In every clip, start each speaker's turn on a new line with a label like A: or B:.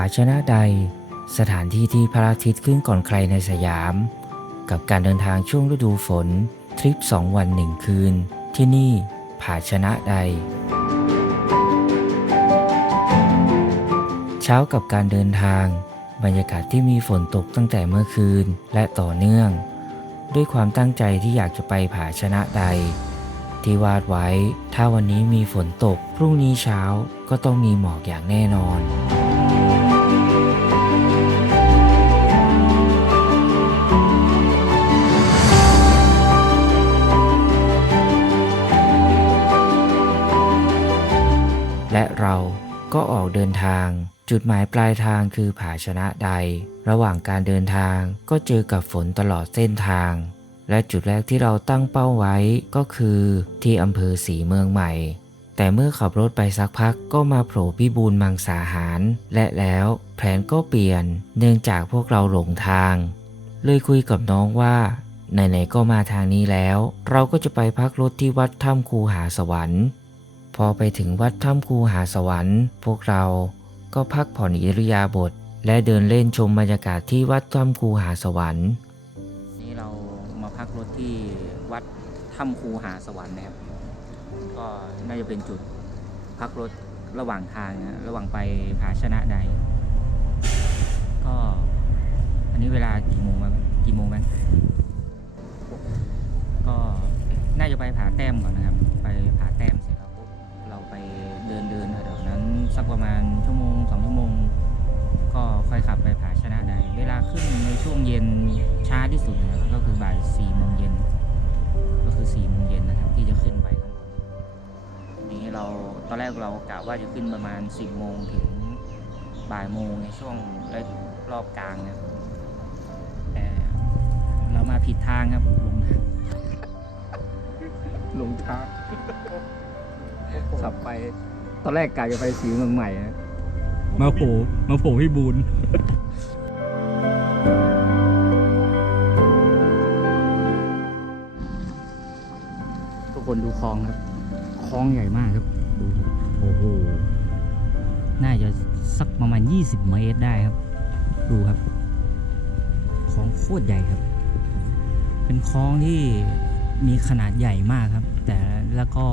A: าชนะใด สถานที่ที่พระอาทิตย์ขึ้นก่อนใครในสยาม กับการเดินทางช่วงฤดูฝน ทริป 2 วัน1คืน ที่นี่ผาชนะใด เช้ากับการเดินทาง บรรยากาศที่มีฝนตกตั้งแต่เมื่อคืนและต่อเนื่อง ด้วยความตั้งใจที่อยากจะไปผาชนะใด ที่วาดไว้ ถ้าวันนี้มีฝนตก พรุ่งนี้เช้าก็ต้องมีหมอกอย่างแน่นอน และเราก็ออกเดินทาง จุดหมายปลายทางคือผาชนะใด ระหว่างการเดินทางก็เจอกับฝนตลอดเส้นทาง และจุดแรกที่เราตั้งเป้าไว้ก็คือที่อำเภอสีเมืองใหม่ แต่เมื่อขับรถไปสักพักก็มาโผล่พี่บูลมังสาหาร และแล้วแผนก็เปลี่ยน เนื่องจากพวกเราหลงทาง เลยคุยกับน้องว่าไหนๆก็มาทางนี้แล้ว เราก็จะไปพักรถที่วัดถ้ำคูหาสวรรค์ พอไปถึงวัดถ้ำคูหาสวรรค์ พวกเราก็พักผ่อนอิริยาบถและเดินเล่นชมบรรยากาศที่วัดถ้ำคูหาสวรรค์
B: นี่เรามาพักรถที่วัดถ้ำคูหาสวรรค์นะครับ ก็น่าจะเป็นจุดพักรถระหว่างทางนะระหว่างไปผาชนะใด ก็อันนี้เวลากี่โมงแล้วกี่โมงกันก็น่าจะไปผาแต้มก่อนนะครับ สักประมาณชั่วโมงสองชั่วโมง ก็ค่อยขับไปผาชนะใดเวลาขึ้นในช่วงเย็นช้าที่สุดนะครับก็คือบ่ายสี่โมงเย็นก็คือสี่โมงเย็นนะครับที่จะขึ้นไปข้างบนนี้เราตอนแรกเรากะว่าจะขึ้นประมาณสิบโมงถึงบ่ายโมงในช่วงรอบกลางนะครับแต่เรามาผิดทางครับหลงทางหลงทางขับไป ตอนแรกกะจะไปสีเมืองใหม่นะมาโผล่มาโผล่พี่บูนทุกคนดูคลองครับ คลองใหญ่มากครับ ดูครับโอ้โห น่าจะสักประมาณ 20 เมตรได้ครับ ดูครับ คลองโคตรใหญ่ครับ เป็นคลองที่มีขนาดใหญ่มากครับ แต่แล้วก็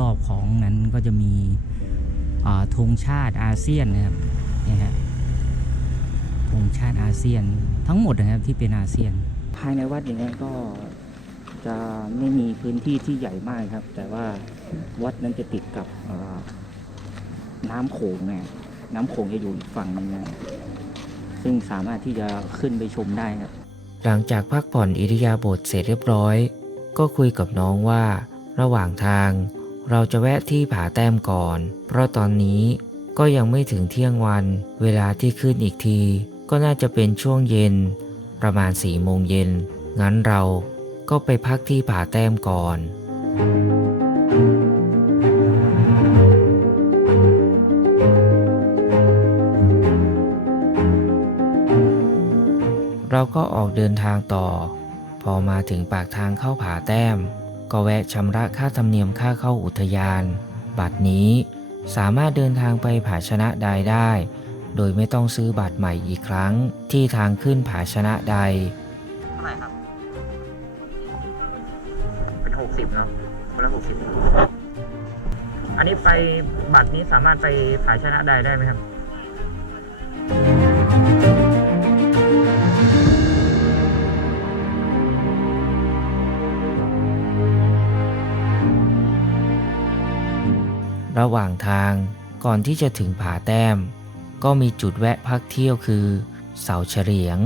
B: รอบๆของนั้นก็จะมีอ่า ธงชาติอาเซียนนะครับนี่ฮะธงชาติอาเซียนทั้งหมดนะครับที่เป็นอาเซียน ภายในวัดอย่างนี้ก็จะไม่มีพื้นที่ที่ใหญ่มากครับ แต่ว่าวัดนั้นจะติดกับอ่าน้ำโขงไงน้ำโขงจะอยู่อีกฝั่งหนึงนะซึ่งสามารถที่จะขึ้นไปชมได้ครับ
A: หลังจากพักผ่อนอิริยาบถเสร็จเรียบร้อย ก็คุยกับน้องว่า ระหว่างทาง เราจะแวะที่ผาแต้มก่อน เพราะตอนนี้ก็ยังไม่ถึงเที่ยงวัน เวลาที่ขึ้นอีกที ก็น่าจะเป็นช่วงเย็น ประมาณสี่โมงเย็น งั้นเราก็ไปพักที่ผาแต้มก่อน เราก็ออกเดินทางต่อ พอมาถึงปากทางเข้าผาแต้ม ก็แวะชำระค่าธรรมเนียมค่าเข้าอุทยาน บัตรนี้สามารถเดินทางไปผาชนะใดได้ โดยไม่ต้องซื้อบัตรใหม่อีกครั้งที่ทางขึ้นผาชนะใด
B: เท่าไหร่ครับ เป็นหกสิบเนาะคนละหกสิบอันนี้ไปบัตรนี้สามารถไปผาชนะใดได้ไหมครับ
A: ระหว่างทางก่อนที่จะถึงผาแต้ม ก็มีจุดแวะพักเที่ยวคือ เสาเฉลียง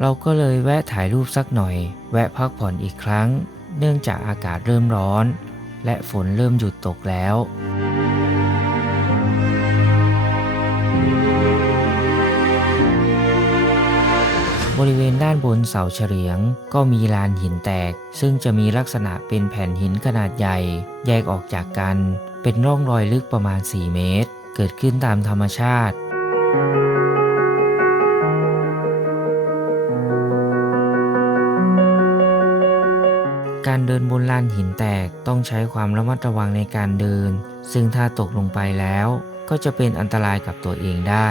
A: เราก็เลยแวะถ่ายรูปสักหน่อย แวะพักผ่อนอีกครั้ง เนื่องจากอากาศเริ่มร้อน และฝนเริ่มหยุดตกแล้ว บริเวณด้านบนเสาเฉลียง ก็มีลานหินแตก ซึ่งจะมีลักษณะเป็นแผ่นหินขนาดใหญ่ แยกออกจากกัน เป็นร่องรอยลึกประมาณ 4 เมตร เกิดขึ้นตามธรรมชาติการเดินบนลานหินแตกต้องใช้ความระมัดระวังในการเดิน ซึ่งถ้าตกลงไปแล้ว ก็จะเป็นอันตรายกับตัวเองได้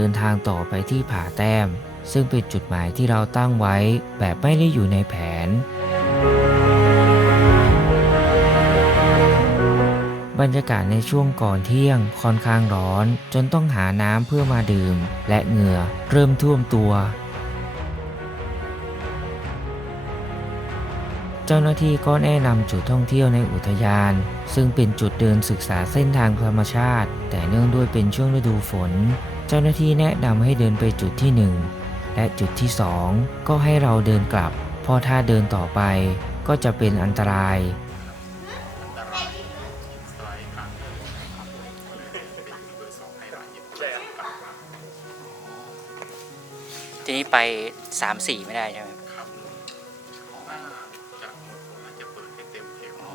A: เดินทางต่อไปที่ผาแต้ม ซึ่งเป็นจุดหมายที่เราตั้งไว้แบบไม่ได้อยู่ในแผน บรรยากาศในช่วงก่อนเที่ยงค่อนข้างร้อน จนต้องหาน้ำเพื่อมาดื่ม และเหงื่อเริ่มท่วมตัวเจ้าหน้าที่ก็แนะนำจุดท่องเที่ยวในอุทยาน ซึ่งเป็นจุดเดินศึกษาเส้นทางธรรมชาติ แต่เนื่องด้วยเป็นช่วงฤดูฝน เจ้าหน้าที่แนะนำให้เดินไปจุดที่ 1 และจุดที่ 2 ก็ให้เราเดินกลับ เพราะถ้าเดินต่อไปก็จะเป็นอันตราย
B: ทีนี้ไปสามสี่ไม่ได้ใช่ไหม
C: ครับน่าจะหมดน่าจะเปิดให้เต็มเทว
B: อ๋อ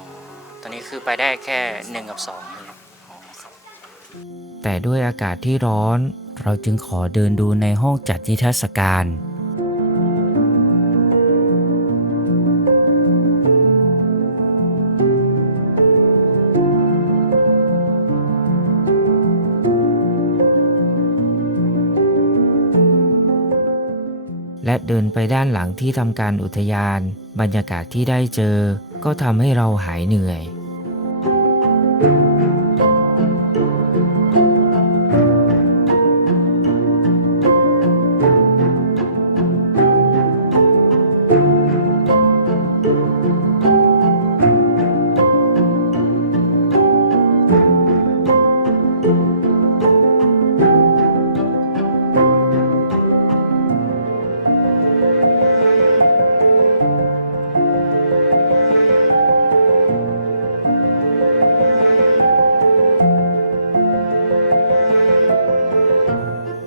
B: ตอนนี้คือไปได้แค่หนึ่งกับสองนะครับอ๋อ
A: แต่ด้วยอากาศที่ร้อน เราจึงขอเดินดูในห้องจัดนิทรรศการ และเดินไปด้านหลังที่ทำการอุทยาน บรรยากาศที่ได้เจอ ก็ทำให้เราหายเหนื่อย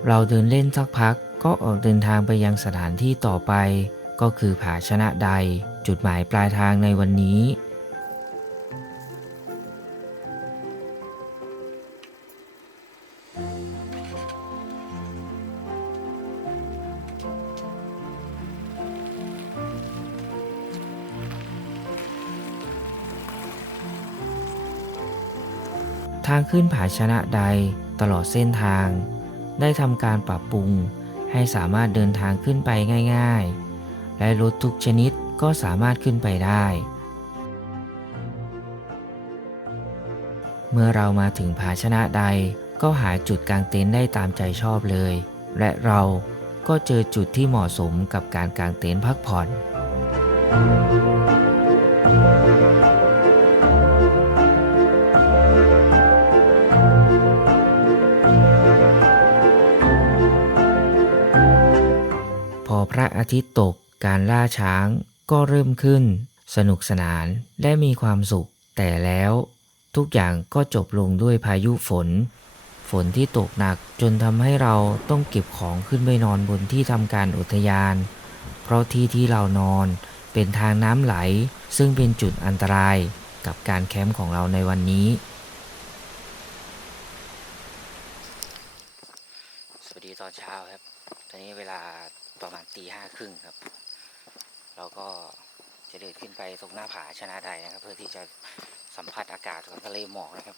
A: เราเดินเล่นสักพักก็ออกเดินทางไปยังสถานที่ต่อไป ก็คือผาชนะใด จุดหมายปลายทางในวันนี้ ทางขึ้นผาชนะใดตลอดเส้นทาง ได้ทำการปรับปรุง ให้สามารถเดินทางขึ้นไปง่ายๆ และรถทุกชนิดก็สามารถขึ้นไปได้ เมื่อเรามาถึงผาชนะใดก็หาจุดกางเต็นท์ได้ตามใจชอบเลย และเราก็เจอจุดที่เหมาะสมกับการกางเต็นท์พักผ่อนพ ทิตย์ตก การล่าช้างก็เริ่มขึ้น สนุกสนานและมีความสุข แต่แล้วทุกอย่างก็จบลงด้วยพายุฝน ฝนที่ตกหนักจนทำให้เราต้องเก็บของขึ้นไปนอนบนที่ทำการอุทยาน เพราะที่ที่เรานอนเป็นทางน้ำไหล ซึ่งเป็นจุดอันตรายกับการแคมป์ของเราในวันนี้
B: สวัสดีตอนเช้าครับ ตอนนี้เวลาประมาณ ตีห้าครึ่งครับ เราก็จะเดินขึ้นไปตรงหน้าผาชนะใดนะครับ เพื่อที่จะสัมผัสอากาศของทะเลหมอกนะครับ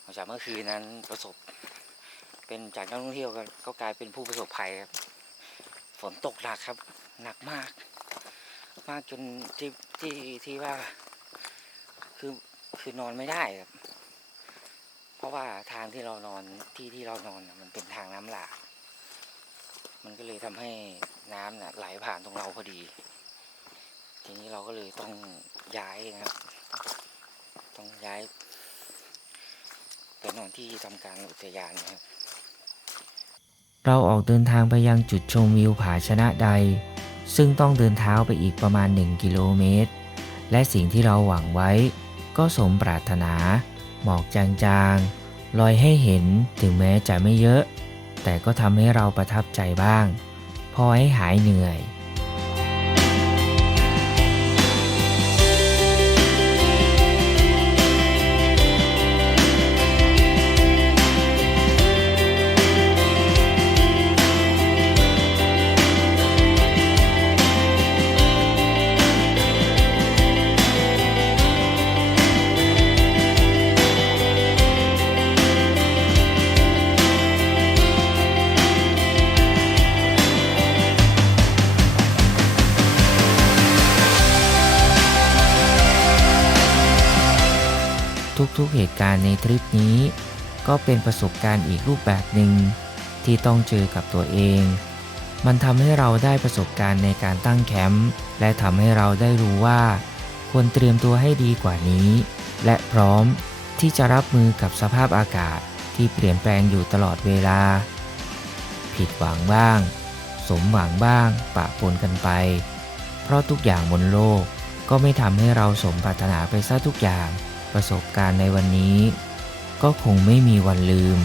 B: หลังจากเมื่อคืนนั้นประสบ เป็นจากนักท่องเที่ยวก็ก็กลายเป็นผู้ประสบภัยครับ ฝนตกหนักครับ หนักมาก มากจนที่ที่ที่ว่า คือคือนอนไม่ได้ครับ เพราะว่าทางที่เรานอนที่ที่เรานอนมันเป็นทางน้ำหลาก มันก็เลยทำให้น้ำน่ะไหลผ่านตรงเราพอดี ทีนี้เราก็เลยต้องย้ายนะครับ ต้องย้ายไปนอนที่ทำการอุทยานนะครับ
A: เราออกเดินทางไปยังจุดชมวิวผาชนะใด ซึ่งต้องเดินเท้าไปอีกประมาณ 1 กิโลเมตร และสิ่งที่เราหวังไว้ ก็สมปรารถนา หมอกจางๆลอยให้เห็นถึงแม้จะไม่เยอะ แต่ก็ทำให้เราประทับใจบ้าง พอให้หายเหนื่อย ทุกๆเหตุการณ์ในทริปนี้ ก็เป็นประสบการณ์อีกรูปแบบหนึ่งที่ต้องเจอกับตัวเอง มันทำให้เราได้ประสบการณ์ในการตั้งแคมป์และทำให้เราได้รู้ว่า ควรเตรียมตัวให้ดีกว่านี้ และพร้อมที่จะรับมือกับสภาพอากาศที่เปลี่ยนแปลงอยู่ตลอดเวลา ผิดหวังบ้าง สมหวังบ้างปะปนกันไป เพราะทุกอย่างบนโลกก็ไม่ทำให้เราสมปรารถนาไปซะทุกอย่าง ประสบการณ์ในวันนี้ ก็คงไม่มีวันลืม